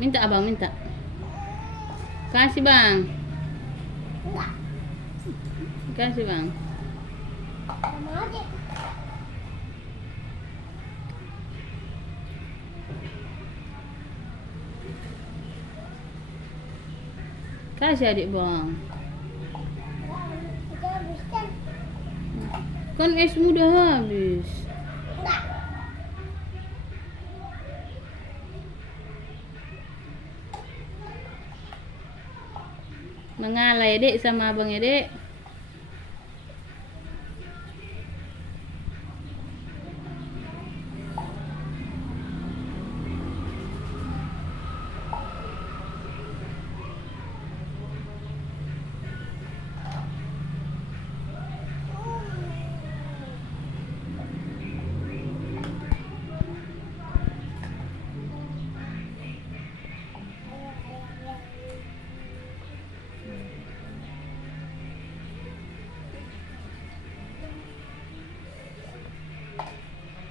Minta abang, minta. Kasih bang. Enggak. Kasih bang. Sama aja. Kasih adik bang. Udah habis kan? Kan esmu udah habis. Enggak. Mengalah ya dek sama abang ya dek.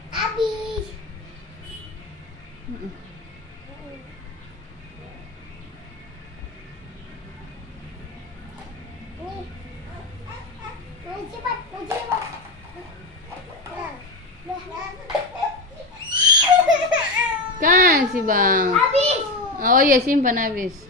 Habis. Nih. Nah, cepat, cepat. Kasih bang. Habis. Oh iya simpan habis.